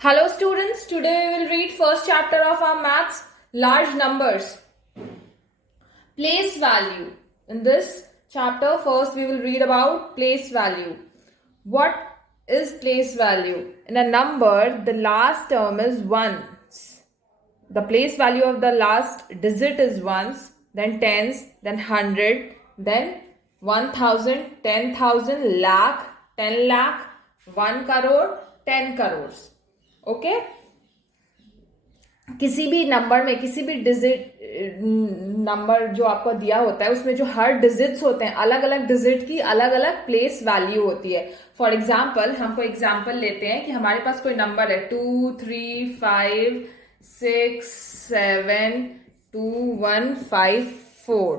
Hello students, today we will read first chapter of our maths, large numbers. Place value. In this chapter first we will read about place value. What is place value? In a number, the last term is ones. The place value of the last digit is ones, then tens, then hundred, then 1000, 10,000, lakh, 10 lakh, 1 crore, 10 crores. Okay किसी भी number में किसी भी digit number जो आपको दिया होता है उसमें जो हर डिजिट्स होते हैं अलग अलग डिजिट की अलग अलग प्लेस वैल्यू होती है. फॉर एग्जाम्पल हमको एग्जाम्पल लेते हैं कि हमारे पास कोई नंबर है 2, 3, 5, 6, 7, 2, 1, 5, 4.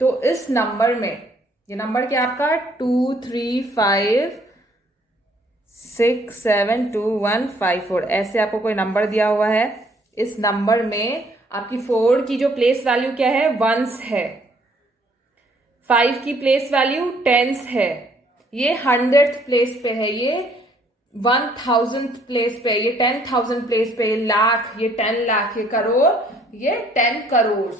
तो इस नंबर में ये नंबर क्या आपका 2, 3, 5, 6, 7, 2, 1, 5, 4 ऐसे आपको कोई नंबर दिया हुआ है. इस नंबर में आपकी 4 की जो प्लेस वैल्यू क्या है वंस है, 5 की प्लेस वैल्यू टेंस है, ये 100th प्लेस पे है, ये 1000th प्लेस पे, ये 10,000 प्लेस पे, ये लाख, ये 10 लाख, ये करोड़, ये 10 करोड़.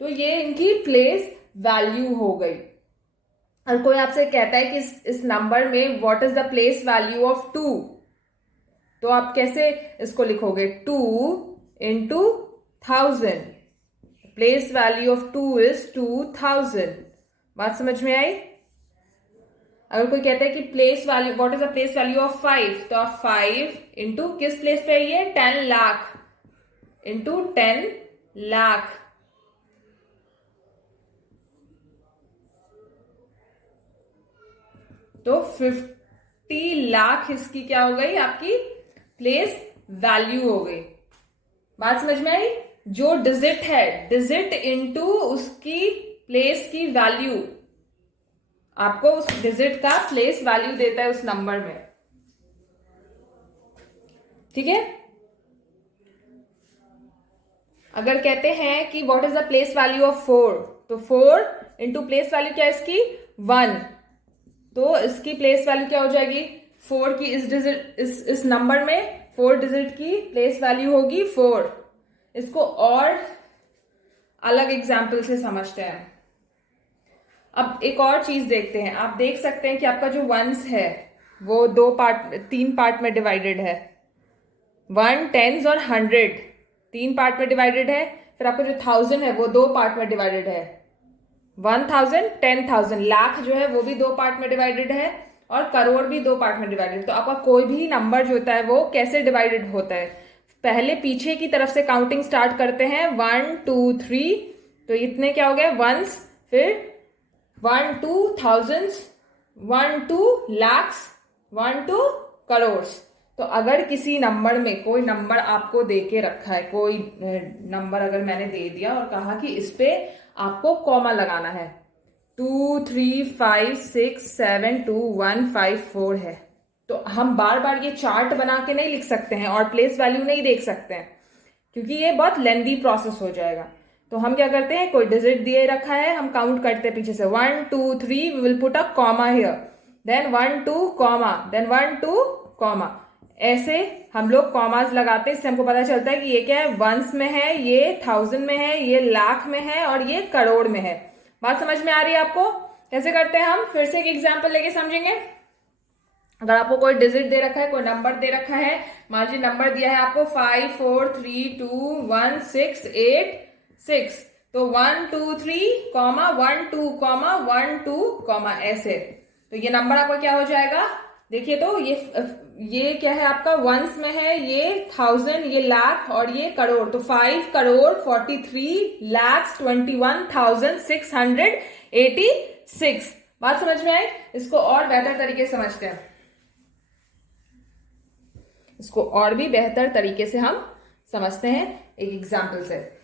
तो ये इनकी प्लेस वैल्यू हो गई. और कोई आपसे कहता है कि इस नंबर में what is the place value of 2, तो आप कैसे इसको लिखोगे 2 into 1000. Place value of 2 is 2000. बात समझ में आई? अगर कोई कहता है कि place value what is the place value of 5, तो आप 5 इंटू किस प्लेस पे है ये 10 लाख इंटू 10 लाख. तो 50 लाख इसकी क्या हो गई आपकी प्लेस वैल्यू हो गई. बात समझ में आई? जो डिजिट है डिजिट इनटू उसकी प्लेस की वैल्यू आपको उस डिजिट का प्लेस वैल्यू देता है उस नंबर में. ठीक है. अगर कहते हैं कि what is the place value of 4, तो 4 इंटू प्लेस वैल्यू क्या है इसकी 1, तो इसकी प्लेस वैल्यू क्या हो जाएगी 4 की इस डिजिट इस नंबर में 4 डिजिट की प्लेस वैल्यू होगी 4. इसको और अलग एग्जाम्पल से समझते हैं. अब एक और चीज देखते हैं. आप देख सकते हैं कि आपका जो वंस है वो 3 पार्ट में डिवाइडेड है. 1, टेंस और 100 3 पार्ट में डिवाइडेड है. फिर आपका जो 1000 है वो 2 पार्ट में डिवाइडेड है. 1000, 10,000, लाख जो है वो भी 2 पार्ट में डिवाइडेड है और करोड़ भी 2 पार्ट में डिवाइडेड. तो आपका कोई भी नंबर जो होता है वो कैसे डिवाइडेड होता है, पहले पीछे की तरफ से काउंटिंग स्टार्ट करते हैं 1, 2, 3. तो इतने क्या हो गए वंस, फिर 1, 2 थाउजेंड्स, 1, 2 लैक्स, 1, 2 करोड़. तो अगर किसी नंबर में कोई नंबर आपको दे के रखा है, कोई नंबर अगर मैंने दे दिया और कहा कि इस पे आपको कॉमा लगाना है, 2, 3, 5, 6, 7, 2, 1, 5, 4 है, तो हम बार बार ये चार्ट बना के नहीं लिख सकते हैं और प्लेस वैल्यू नहीं देख सकते हैं क्योंकि ये बहुत लेंदी प्रोसेस हो जाएगा. तो हम क्या करते हैं, कोई डिजिट दिए रखा है, हम काउंट करते हैं पीछे से 1, 2, 3, we will put a comma here, then 1, 2 comma, then 1, 2 comma. ऐसे हम लोग कॉमास लगाते हैं. इससे हमको पता चलता है कि ये क्या है, वंस में है, ये 1000 में है, ये लाख में है और ये करोड़ में है. बात समझ में आ रही है आपको? कैसे करते हैं हम, फिर से एक एग्जाम्पल लेके समझेंगे. अगर आपको कोई डिजिट दे रखा है, कोई नंबर दे रखा है, मान लीजिए नंबर दिया है आपको 5, 4, 3, 2, 1, 6, 8, 6, तो 1, 2, 3 कॉमा 1, 2 कॉमा 1, 2 कॉमा ऐसे. तो ये नंबर आपका क्या हो जाएगा, देखिए तो ये क्या है आपका वंस में है, ये 1000, ये लाख और ये करोड़. तो 5 करोड़ 43 lakhs 21,686. बात समझ में आई? इसको और बेहतर तरीके से समझते हैं. इसको और भी बेहतर तरीके से हम समझते हैं एक एग्जाम्पल से.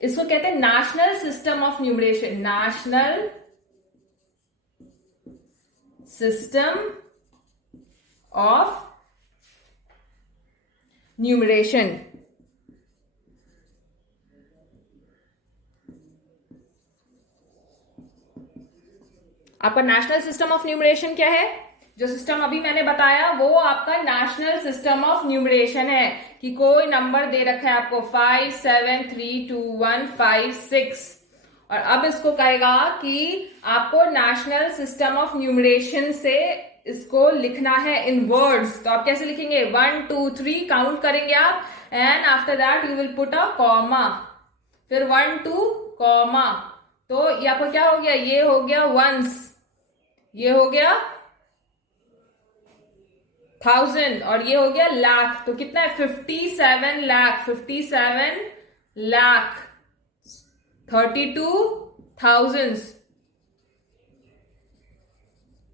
इसको कहते हैं national system of numeration. National system of numeration. आपका नेशनल सिस्टम ऑफ न्यूमरेशन क्या है? जो सिस्टम अभी मैंने बताया वो आपका नेशनल सिस्टम ऑफ न्यूमरेशन है कि कोई नंबर दे रखा है आपको 5 7 3 2 1 5 6 और अब इसको कहेगा कि आपको नेशनल सिस्टम ऑफ न्यूमरेशन से इसको लिखना है इन वर्ड्स। तो आप कैसे लिखेंगे? 1 2 3 काउंट करेंगे आप and after that you will put a comma, फिर 1 2 कॉमा। तो ये आपको क्या हो गया? ये हो गया वंस, ये हो गया 1000 और ये हो गया लाख। तो कितना है? 57 लाख, 57 लाख, 32,000,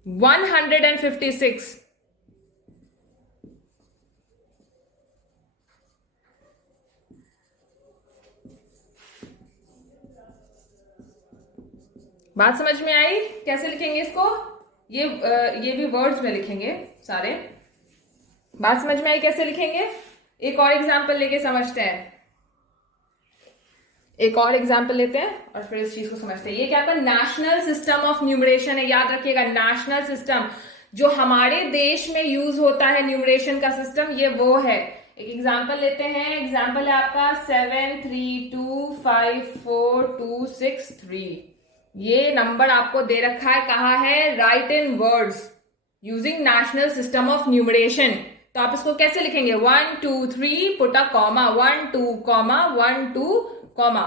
156। बात समझ में आई? कैसे लिखेंगे इसको? ये भी वर्ड्स में लिखेंगे सारे। बात समझ में आई कैसे लिखेंगे? एक और एग्जांपल लेके समझते हैं, एक और एग्जांपल लेते हैं और फिर इस चीज को समझते हैं। ये क्या? आपका नेशनल सिस्टम ऑफ न्यूमरेशन है, याद रखिएगा। नेशनल सिस्टम जो हमारे देश में यूज होता है न्यूमरेशन का सिस्टम, ये वो है। एक एग्जांपल लेते हैं। एग्जांपल है आपका 7 3 2 5 4 2 6 3। ये नंबर आपको दे रखा है, कहा है? Right in words using national system of numeration. तो आप इसको कैसे लिखेंगे? 1 2 3 put a comma, 1 2 comma 1 2 comma.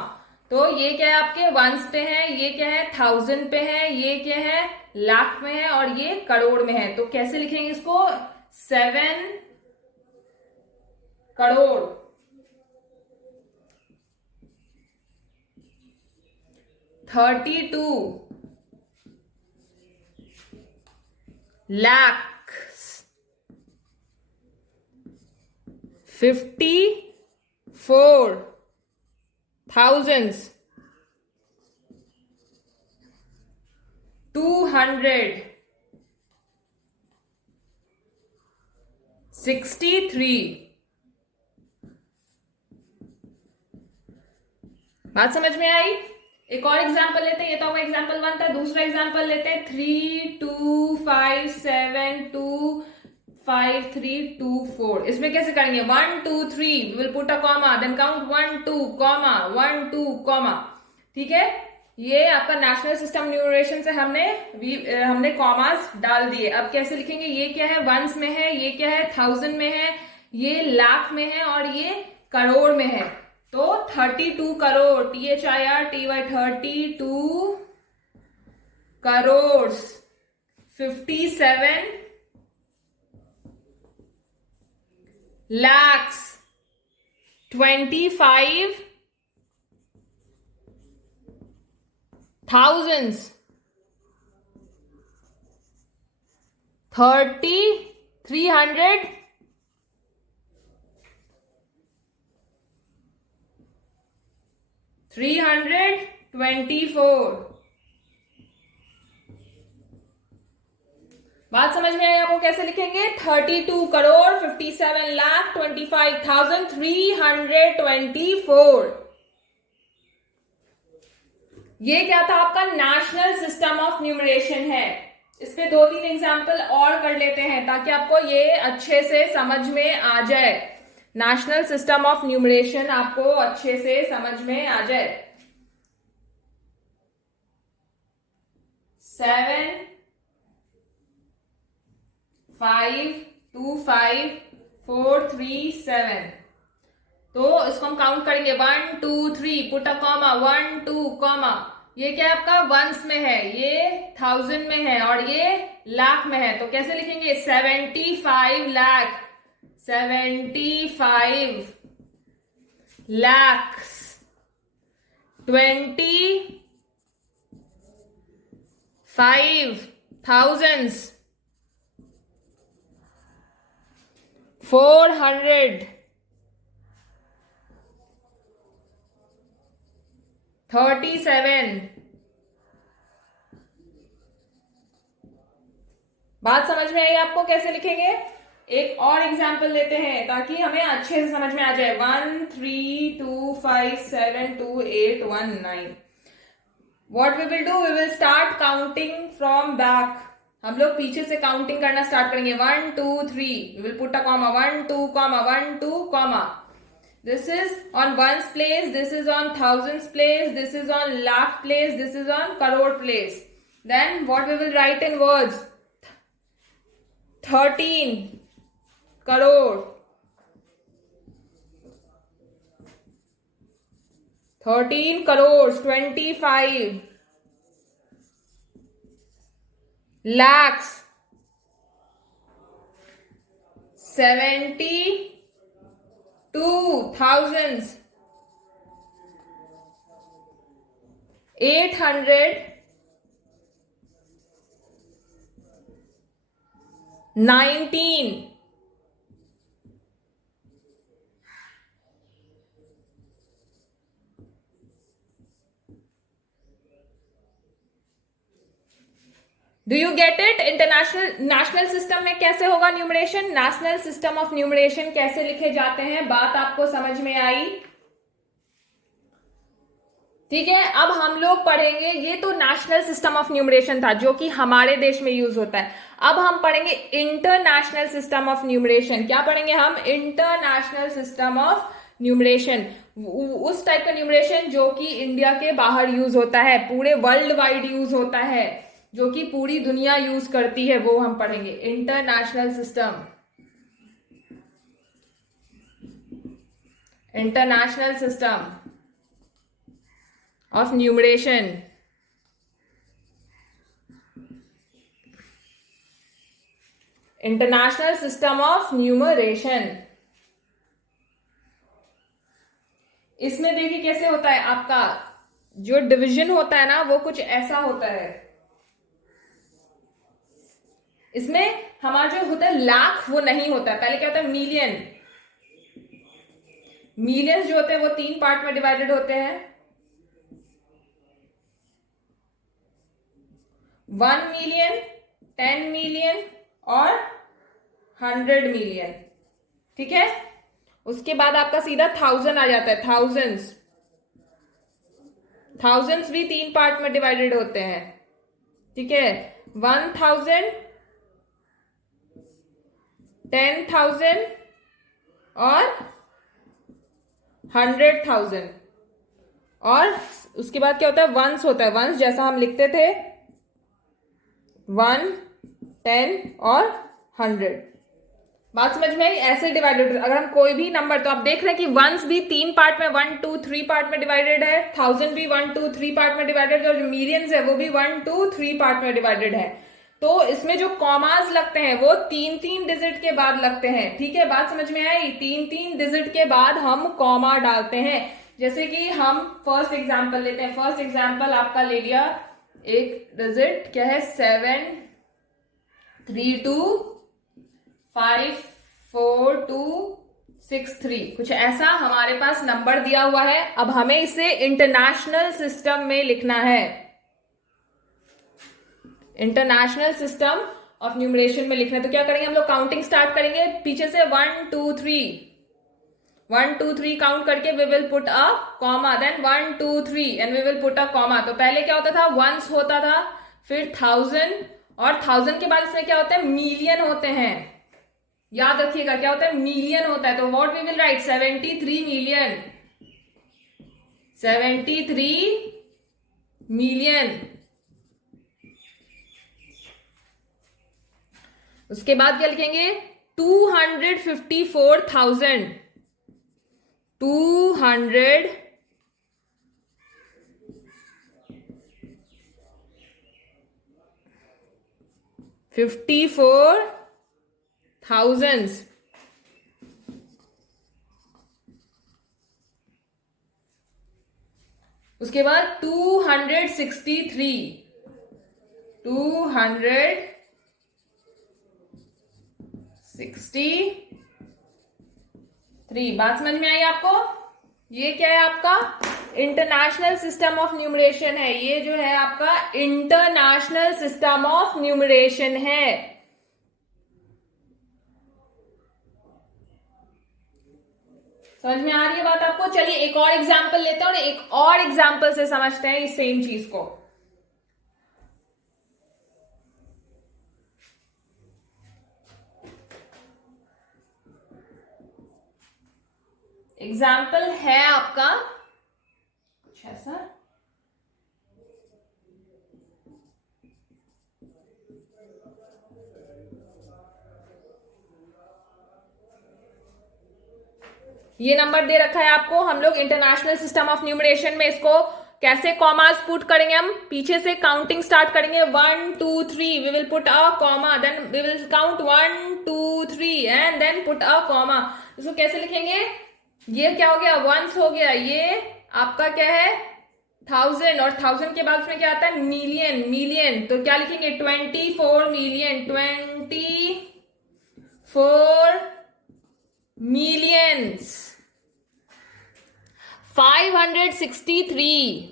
तो ये क्या है? आपके वंस पे है, ये क्या है? 1000 पे है, ये क्या है? लाख में है और ये करोड़ में है। तो कैसे लिखेंगे इसको? 7 करोड़, 32 लाख, 54 thousands, 263। बात समझ में आई? एक और एग्जांपल लेते हैं। ये तो हमारा एग्जांपल 1 था। दूसरा एग्जांपल लेते हैं। 3 2 5 7 2 5 3 2 4। इसमें कैसे करेंगे? 1 2 3 will put a comma, then count 1 2 comma 1 2 comma. ठीक है, ये आपका नेशनल सिस्टम न्यूमरेशन से हमने कॉमास डाल दिए। अब कैसे लिखेंगे? ये क्या है? वंस में है, ये क्या है? 1000 में है, ये लाख में है और ये करोड़ में है। तो 32 crore, THIRTY, 32 crore, 57 lakhs, 25 thousands, 300 324। बात समझ में आई आपको? कैसे लिखेंगे? 32 करोड़ 57 लाख 25,324। ये क्या था? आपका नेशनल सिस्टम ऑफ न्यूमरेशन है। इस पे 2-3 एग्जाम्पल और कर लेते हैं ताकि आपको ये अच्छे से समझ में आ जाए। नेशनल सिस्टम ऑफ न्यूमरेशन आपको अच्छे से समझ में आ जाए। 7 5 2 5 4 3 7। तो इसको हम काउंट करेंगे 1 2 3 पुट अ कॉमा 1 2 कॉमा। ये क्या आपका वंस में है, ये 1000 में है और ये लाख में है। तो कैसे लिखेंगे? 75 लाख, 75 lakhs, 25,000, 437। बात समझ में आई आपको? कैसे लिखेंगे? एक और एग्जाम्पल लेते हैं ताकि हमें अच्छे से समझ में आ जाए। 1 3 2 5 7 2 8 1 9। What we will do, we will start counting from back. हम लोग पीछे से काउंटिंग करना स्टार्ट करेंगे. 1 2 3. We will put a comma. 1 2 comma 1 2 comma. This is on ones place. This is on thousands place. This is on lakh place. This is on crore place. Then what we will write in words? 13 crore. 13 crores. 25 lakhs. 72 thousands. 800 19 do you get it? National system में कैसे होगा numeration? National system of numeration कैसे लिखे जाते हैं? बात आपको समझ में आई? ठीक है, अब हम लोग पढ़ेंगे, ये तो नेशनल सिस्टम ऑफ न्यूमरेशन था जो कि हमारे देश में यूज होता है. अब हम पढ़ेंगे इंटरनेशनल सिस्टम ऑफ न्यूमरेशन. क्या पढ़ेंगे हम? International system of numeration. उस टाइप का न्यूमरेशन जो कि इंडिया के बाहर यूज होता है, पूरे वर्ल्ड वाइड यूज होता है, जो कि पूरी दुनिया यूज करती है, वो हम पढ़ेंगे. International system, international system of numeration. International system of numeration. इसमें देखिए कैसे होता है, आपका जो डिवीजन होता है ना, वो कुछ ऐसा होता है. इसमें हमारा जो होता है लाख, वो नहीं होता है. पहले क्या होता है? मिलियन. मिलियंस जो होते हैं वो 3 पार्ट में डिवाइडेड होते हैं. 1 मिलियन, 10 मिलियन और 100 मिलियन. ठीक है, उसके बाद आपका सीधा 1000 आ जाता है. थाउजेंड्स भी 3 पार्ट में डिवाइडेड होते हैं. ठीक है, 1000, 10,000 और 100,000. और उसके बाद क्या होता है? वंस होता है. वंस जैसा हम लिखते थे, 1 10 और 100. बात समझ में आई? ऐसे डिवाइडेड. अगर हम कोई भी नंबर, तो आप देख रहे हैं कि वंस भी 3 पार्ट में, 1 2 3 पार्ट में डिवाइडेड है. 1000 भी 1 2 3 पार्ट में डिवाइडेड है. और जो मिलियंस है वो भी 1 2 3 पार्ट में डिवाइडेड है. तो इसमें जो कॉमास लगते हैं वो 3 डिजिट के बाद लगते हैं. ठीक है, बात समझ में आई? 3 डिजिट के बाद हम कॉमा डालते हैं. जैसे कि हम फर्स्ट एग्जांपल लेते हैं. फर्स्ट एग्जांपल आपका ले लिया, एक डिजिट क्या है? 7 3 2 5 4 2 6 3. कुछ ऐसा हमारे पास नंबर दिया हुआ है. अब हमें इसे इंटरनेशनल सिस्टम में लिखना है. इंटरनेशनल सिस्टम ऑफ न्यूमरेशन में लिखना है. तो क्या करेंगे हम लोग? काउंटिंग स्टार्ट करेंगे पीछे से. 1 2 3 1 2 3 काउंट करके we will put a comma. Then 1 2 3 and we will put a comma. तो पहले क्या होता था? वंस होता था, फिर 1000, और 1000 के बाद इसमें क्या होता है? मिलियन होते हैं. याद रखिएगा क्या होता है? मिलियन होता है. तो what we will write? 73 million. 73 million. उसके बाद क्या लिखेंगे? 254,000. 254,000. उसके बाद 263. 263. बात समझ में आई आपको? ये क्या है? आपका इंटरनेशनल सिस्टम ऑफ न्यूमरेशन है. ये जो है आपका इंटरनेशनल सिस्टम ऑफ न्यूमरेशन है. समझ में आ रही है बात आपको? चलिए एक और एग्जाम्पल लेते हैं और एक और एग्जाम्पल से समझते हैं इस सेम चीज को. एग्जाम्पल है आपका कुछ ऐसा, ये नंबर दे रखा है आपको। हम लोग इंटरनेशनल सिस्टम ऑफ न्यूमरेशन में इसको कैसे कॉमास पुट करेंगे, हम पीछे से काउंटिंग स्टार्ट करेंगे 1 2 3, we will put a comma, then we will count 1 2 3 and then put a comma. इसको कैसे लिखेंगे, ये क्या हो गया, वंस हो गया, ये आपका क्या है 1000, और 1000 के बाद उसमें क्या आता है मिलियन, मिलियन, तो क्या लिखेंगे 24 मिलियन, 24 मिलियंस, 563,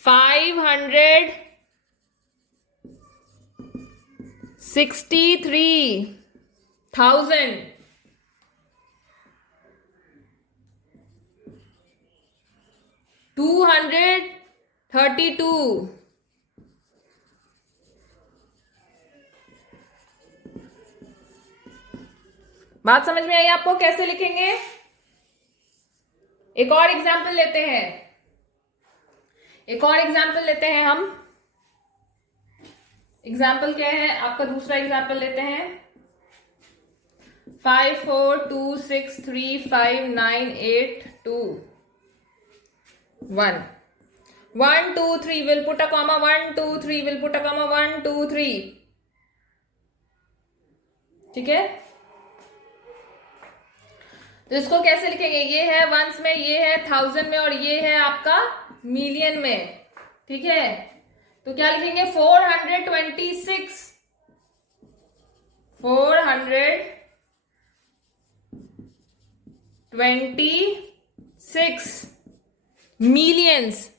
563,000, 232, बात समझ में आई आपको कैसे लिखेंगे। एक और एग्जाम्पल लेते हैं, एक और एग्जाम्पल लेते हैं हम। एग्जाम्पल क्या है आपका, दूसरा एग्जाम्पल लेते हैं 5 4 2 6 3 5 9 8 2 1, 1 2 3 will put a comma, 1 2 3 will put a comma, 1 2 3, ठीक है। तो इसको कैसे लिखेंगे, ये है वंस में, ये है 1000 में, और ये है आपका मिलियन में, ठीक है। तो क्या लिखेंगे 426, 426 मिलियंस,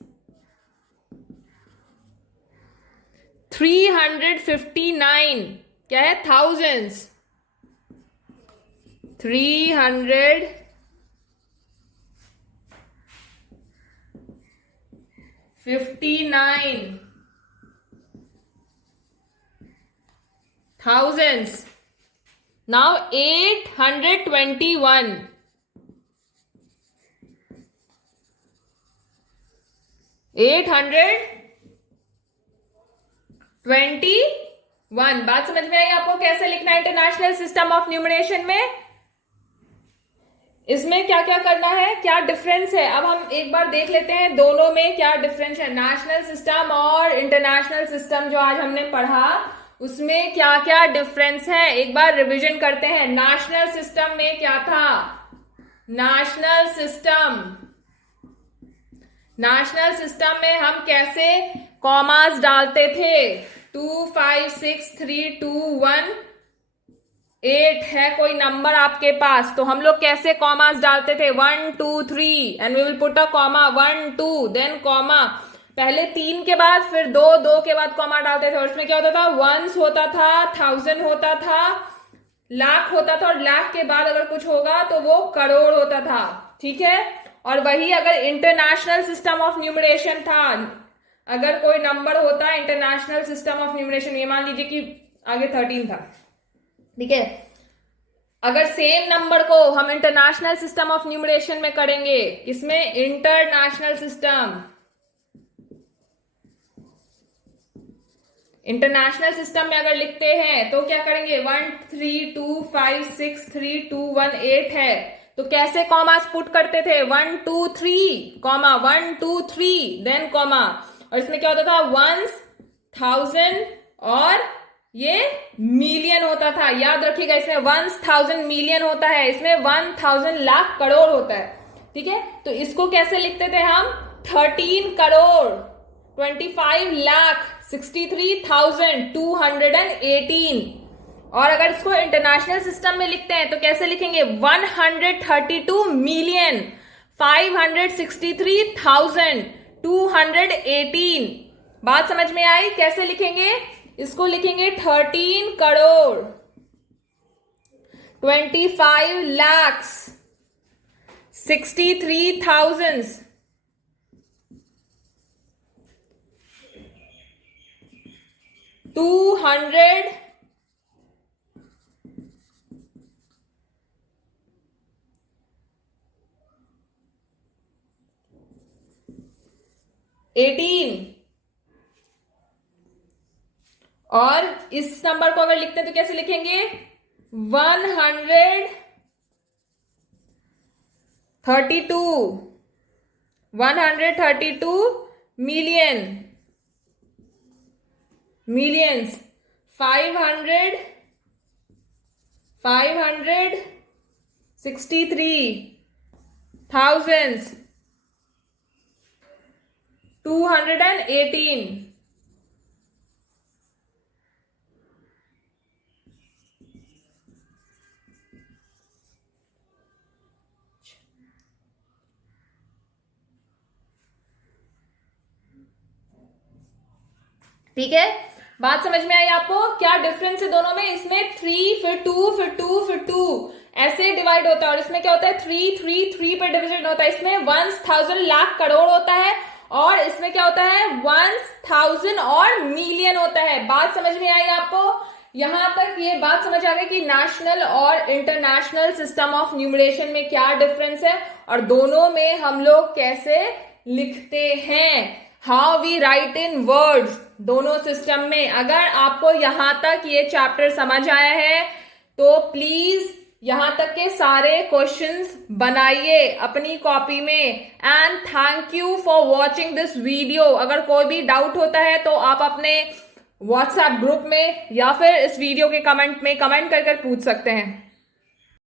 359 क्या है थाउजेंड्स, 359 thousands. Now 821, 821। बात समझ में आई आपको कैसे लिखना है इंटरनेशनल सिस्टम ऑफ न्यूमरेशन में। इसमें क्या क्या करना है, क्या डिफरेंस है, अब हम एक बार देख लेते हैं दोनों में क्या डिफरेंस है। नेशनल सिस्टम और इंटरनेशनल सिस्टम जो आज हमने पढ़ा उसमें क्या क्या डिफरेंस है, एक बार रिवीजन करते हैं। नेशनल सिस्टम में क्या था, नेशनल सिस्टम में हम कैसे कॉमास डालते थे, 2 5 6 3 2 1 8 है कोई नंबर आपके पास, तो हम लोग कैसे कॉमास डालते थे, 1 2 3 and we will put a comma, 1 2 then comma, पहले 3 के बाद फिर 2 2 के बाद कॉमा डालते थे। और इसमें क्या होता था, वंस होता था, 1000 होता था, लाख होता था, और लाख के बाद अगर कुछ होगा तो वो करोड़ होता था, ठीक है। और वही अगर इंटरनेशनल सिस्टम ऑफ न्यूमरेशन था, अगर कोई नंबर होता इंटरनेशनल सिस्टम ऑफ न्यूमरेशन, ये मान लीजिए कि आगे 13 था, ठीक है, अगर सेम नंबर को हम इंटरनेशनल सिस्टम ऑफ न्यूमरेशन में करेंगे, इसमें इंटरनेशनल सिस्टम में अगर लिखते हैं तो क्या करेंगे, 1 3 2 5 6 3 2 1 8 है, तो कैसे कॉमास पुट करते थे, 1 2 3 कॉमा, 1 2 3 देन कॉमा, और इसमें क्या होता था, वंस, 1000 और ये मिलियन होता था। याद रखिएगा इसमें 1000 मिलियन होता है, इसमें 1000 लाख करोड़ होता है, ठीक है। तो इसको कैसे लिखते थे हम, 13 करोड़ 25 लाख 63,218। और अगर इसको इंटरनेशनल सिस्टम में लिखते हैं तो कैसे लिखेंगे, 132 मिलियन 563,218। बात समझ में आई कैसे लिखेंगे, इसको लिखेंगे 13 करोड़ 25 लाख 63,000 200 18। 18। और इस नंबर को अगर लिखते हैं तो कैसे लिखेंगे? 132 132 मिलियन, मिलियंस। 563 thousands, 218। ठीक है, बात समझ में आई आपको? क्या डिफरेंस है दोनों में? इसमें 3 फिर 2 फिर 2 फिर 2 ऐसे डिवाइड होता है, और इसमें क्या होता है? 3 3 3 पर डिविजन होता है। इसमें 1000 लाख करोड़ होता है, और इसमें क्या होता है? 1000 और मिलियन होता है। बात समझ में आई आपको? यहां तक ये बात समझ आ गई कि नेशनल और इंटरनेशनल सिस्टम ऑफ न्यूमरेशन में क्या डिफरेंस है, और दोनों में हम लोग कैसे लिखते हैं, how we write in words दोनों सिस्टम में। अगर आपको यहां तक ये चैप्टर समझ आया है तो प्लीज यहां तक के सारे क्वेश्चंस बनाइए अपनी कॉपी में। And thank you for watching this video. अगर कोई भी डाउट होता है तो आप अपने व्हाट्सएप ग्रुप में या फिर इस वीडियो के कमेंट में कमेंट कर पूछ सकते हैं।